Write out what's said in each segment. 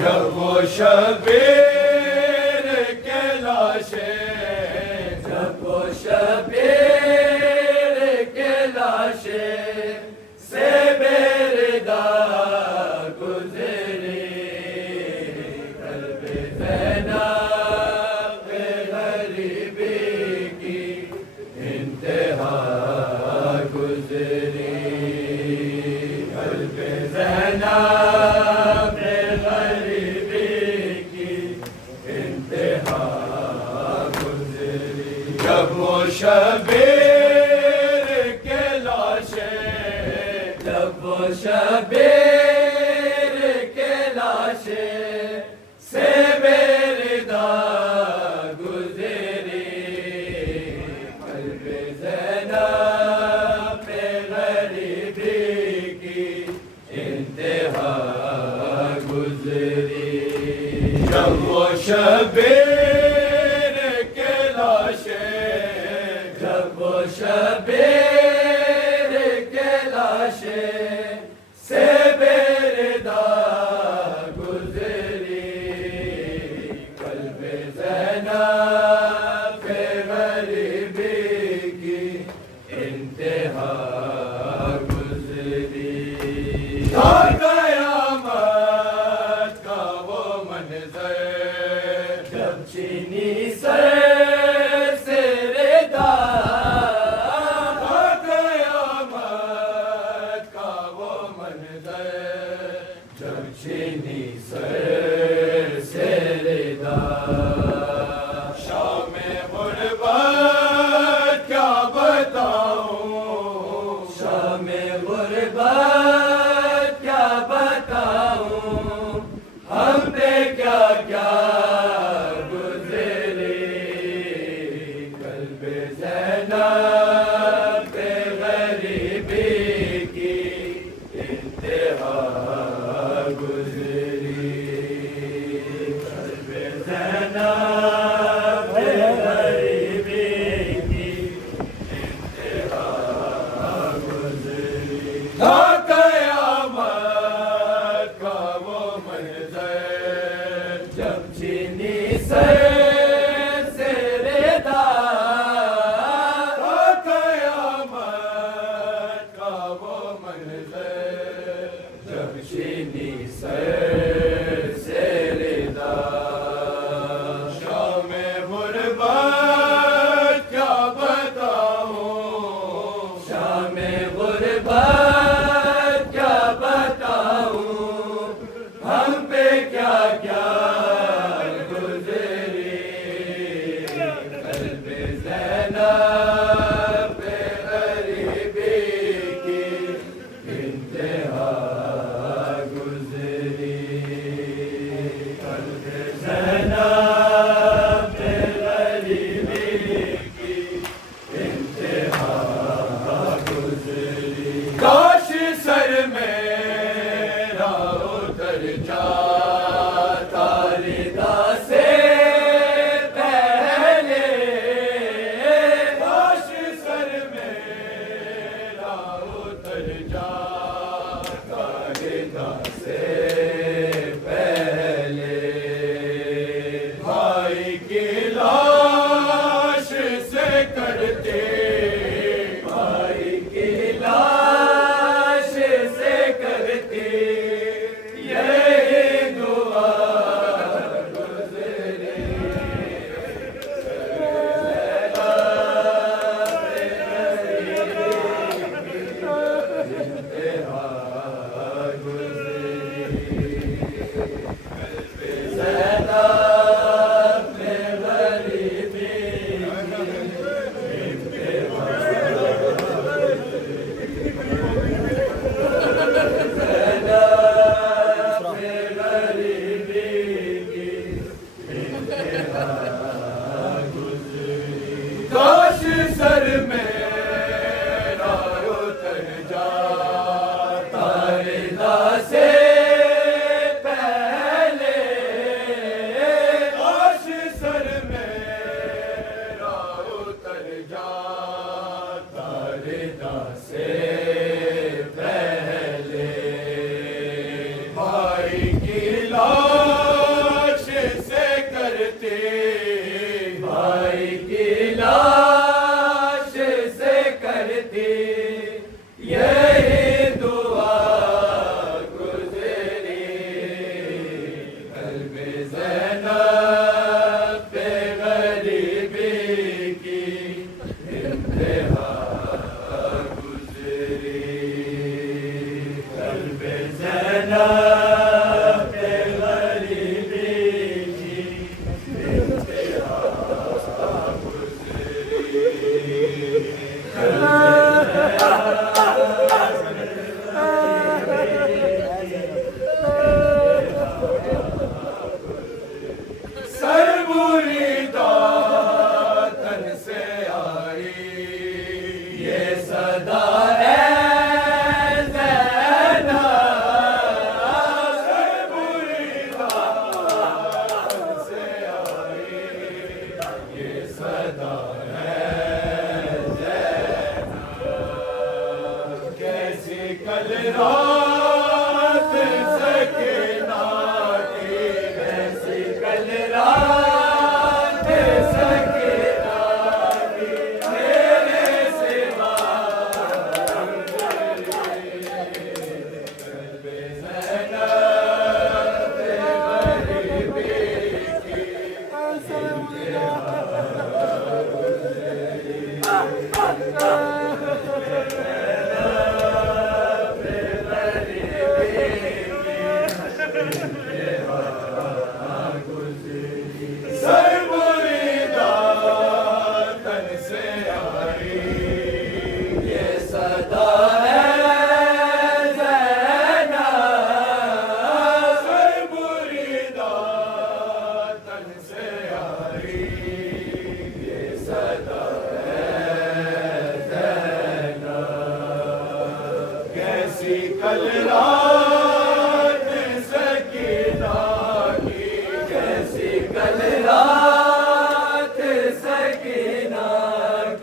जब वो शबीर के लाशे, जब वो शबीर के लाशे से बेरदा गुजरी, कल्बे ज़ैनब गरीबी की इंतहा गुजरी, कल्बे ज़ैनब गरीबी की इंतहा गुजरी। जब वो शबीर के लाशे, जब वो शबीर के लाशे से बेरदा गुजरी, कल्बे ज़ैनब गरीबी की इंतहा गुजरी। जब वो शबीर के लाशे, जब वो शबीर के लाशे से बेरदा गुजरी, कल्बे ज़ैनब गरीबी की इंतहा गुजरी। आ क़यामत का वो मंज़र, जब चीनी सर से रेदा, आ क़यामत का वो मंज़र, जब चीनी सर से रेदा। शामे गुरबत क्या बताऊं, शामे गुरबत क्या बताऊं, हम पे क्या क्या गुजरी, कल्बे ज़ैनब गरीबी की इंतहा गुजरी, कल्बे ज़ैनब गरीबी की इंतहा गुजरी। आ क़यामत का वो मंज़र, जब चीनी सर से रेदा, आ क़यामत का वो मंज़र, जब चीनी सर से रेदा। शामे गुरबत क्या बताऊं, शामे गुरबत क्या बताऊं, हम पे क्या क्या गुजरी, कल्बे ज़ैनब गरीबी की इंतहा गुजरी, कल्बे ज़ैनब गरीबी की इंतहा गुजरी। काश सर मेरा उतर जाता रिदा से पहले, काश सर मेरा उतर जाता रिदा से पहले। भाई की लाश से करते, भाई की लाश से करते यही दुआ गुजरी, इंतहा गुजरी, कल्बे ज़ैनब गरीबी काश सर मेरा उतर जाता रिदा से पहले, काश सर मेरा उतर जाता रिदा से पहले। भाई की लाश सरबुरी दातन से आई ये सदा है ज़ैना। सरबुरी दातन से आई ये सदा है ज़ैना। कैसी कल रात सकीना की, कैसी कल रात सकीना की, मेरे सिवा ज़ैनब गरीबी की सरबुरी दातन से आई ये सदा है ज़ैना। सरबुरी दातन से आई ये सदा है ज़ैना। कैसी कल रात सकीना की, कैसी कल रात सकीना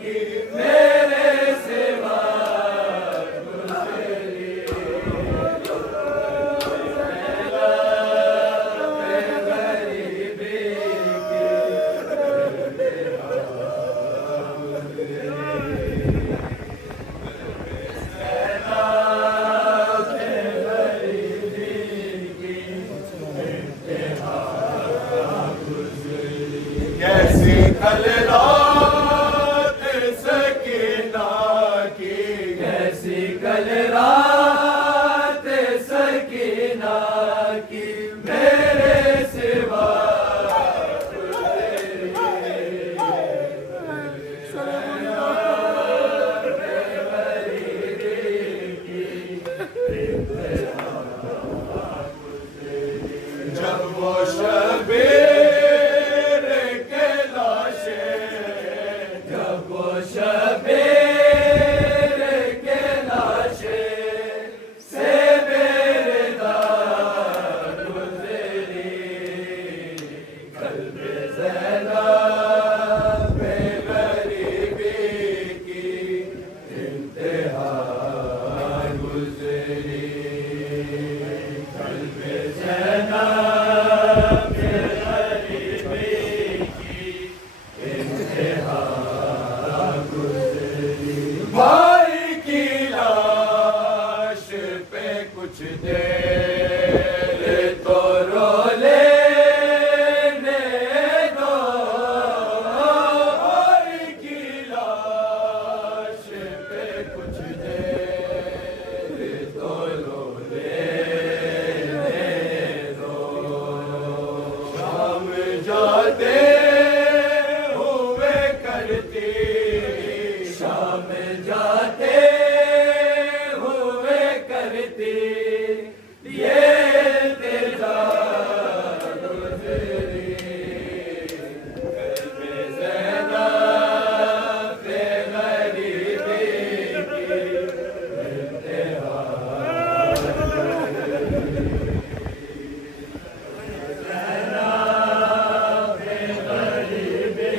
की, मेरे सिवा गुज़री गरीबी की। कैसी कल रात सकीना की, कैसी कल रात सकीना की, मेरे सिवा जब वो शबीर के लाशे, जब वो शबीर के लाशे से बेरदार गुज़री, क़ल्ब ज़ैनब गरीबी की इंतहा गुज़री। क़ल्ब ज़ैनब भाई की लाश पे कुछ देर तो रो लेने दो। भाई की लाश पे कुछ देर तो रो लेने दो। शाम जाते हुए करती, शाम जाते हुए करती ये तेरा गुज़री। क़ल्ब ज़ैनब गरीबी की इंतहा। ज़ैनब गरीबी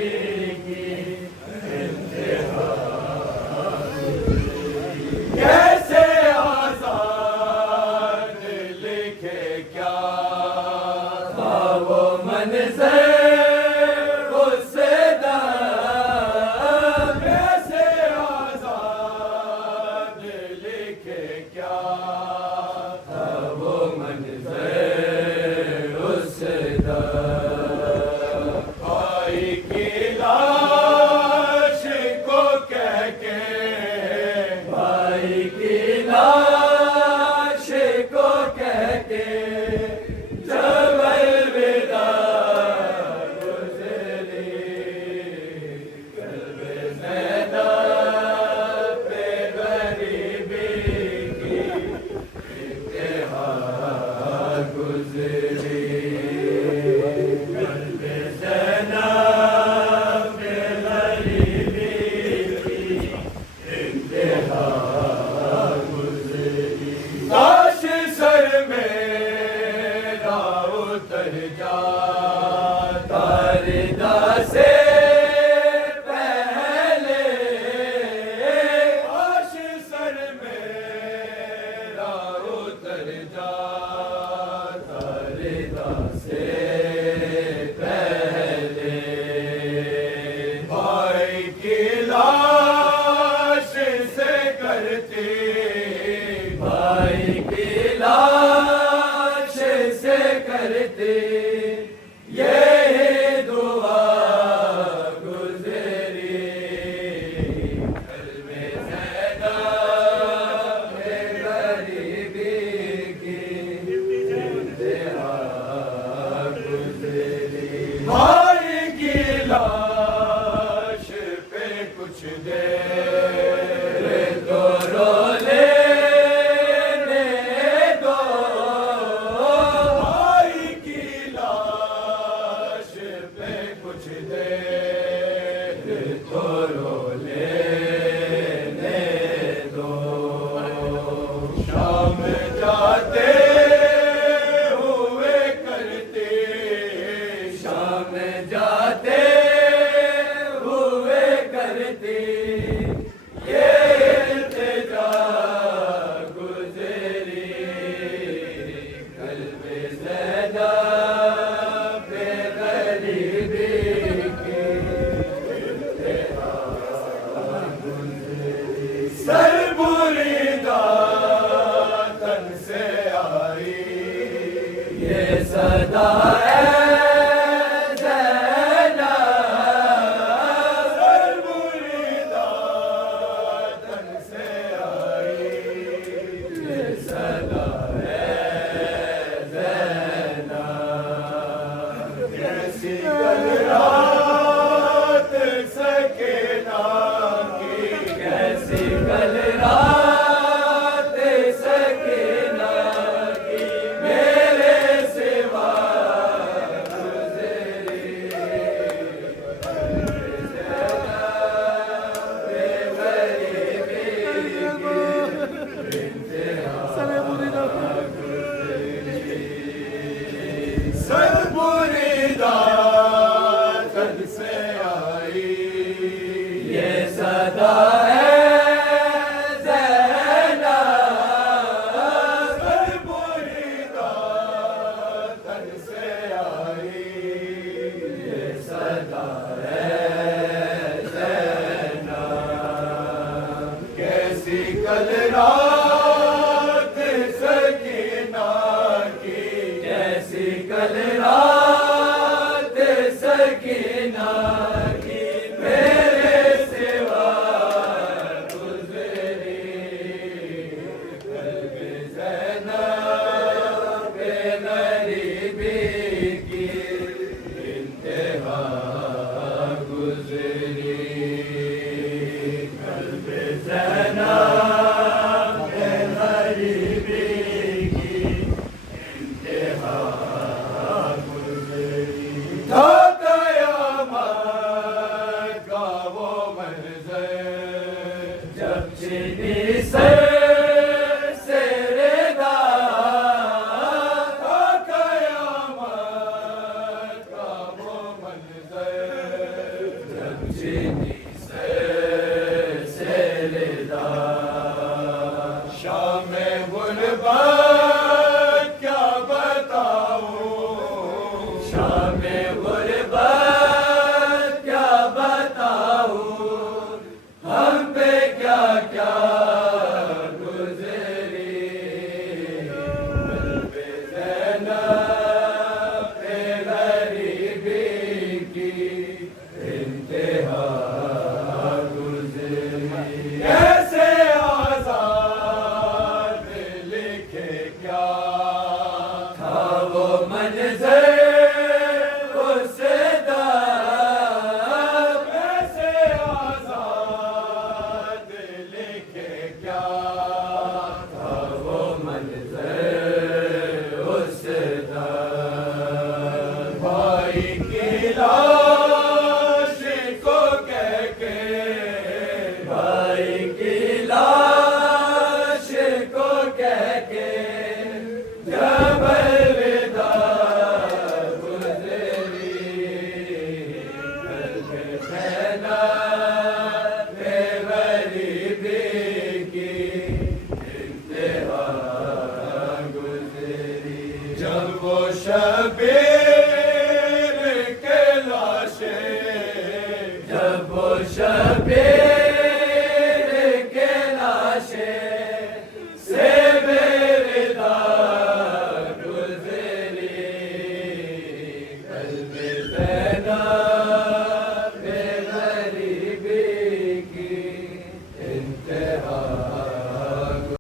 की इंतहा। करते भाई की लाश से करते ये दुआ गुजरी कल्बे ज़ैदा में गरीबी की इंतहा गुजरी भाई की लाश पे कुछ देर तो रो लेने दो भाई की लाश पे कुछ देर तो रो लेने दो शाम जाते हुए करते शाम जाते हुए करते ये इल्तिजा गुजरी कल्बे ज़ैदा पे गरीबी की इंतहा गुजरी सरबुरीदा तन से आई ये सदा रात सकेना की कैसी कल रात सकेना की मेरे सिवा गुजरी सरबुरीदा तन से आई ये सदा ज़ैना सरबुरीदा तन से आई ये सदा ज़ैना कैसी कल रात सकीना की कैसी कल रात सकीना की मेरे सिवा गुजरी कल्बे ज़ैना पे गरीबी की इंतहा गुजरी कल्बे ज़ैना पे गरीबी की इंतहा था कयामत का वो मंज़र जब चीनी सर